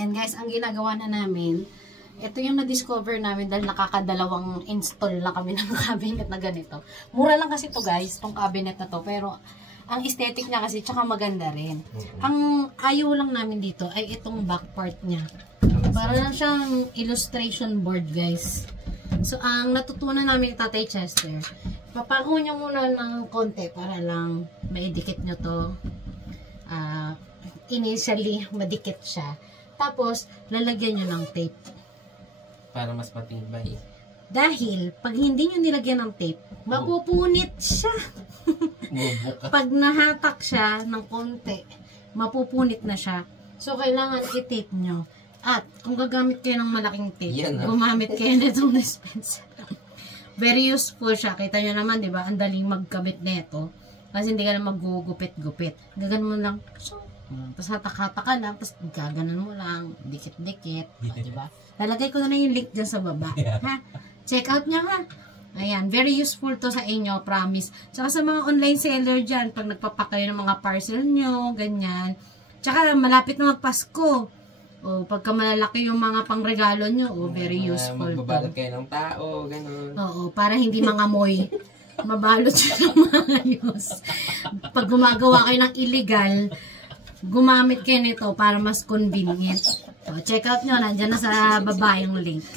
And guys, ang ginagawa na namin, ito yung na-discover namin dahil nakakadalawang install na kami ng cabinet na ganito. Mura lang kasi to guys, tong cabinet na to. Pero ang aesthetic niya kasi, tsaka maganda rin. Ang ayaw lang namin dito ay itong back part niya. Para lang siyang illustration board guys. So, ang natutunan namin ni Tatay Chester, papako nyo muna ng konti para lang maidikit nyo to. Initially, madikit siya. Tapos, lalagyan nyo ng tape. Para mas matibay. Dahil, pag hindi nyo nilagyan ng tape, mapupunit siya. Pag nahatak siya ng konti, mapupunit na siya. So, kailangan i-tape nyo. At, kung gagamit kayo ng malaking tape, gumamit kayo nitong dispenser. Very useful siya. Kita nyo naman, di ba? Ang daling magkabit nito. Kasi hindi ka na maggugupit-gupit. Gaganon mo lang. So, tapos hatak-hatak ka lang. Tapos gaganon mo lang. Dikit-dikit. Di ba? Lalagay ko na yung link dyan sa baba. Ha? Check out nyo ha. Ayan. Very useful to sa inyo. Promise. Tsaka sa mga online seller dyan, pag nagpapak kayo ng mga parcel nyo, ganyan. Tsaka malapit na magpasko. O, pagka malalaki yung mga pangregalo nyo, very useful to. Magbabalot kayo ng tao, gano'n. Oo, para hindi mangamoy. Mabalot siya ng maayos. Pag gumagawa kayo ng illegal, gumamit kayo nito para mas convenient. So, check out nyo, nandyan na sa baba yung link.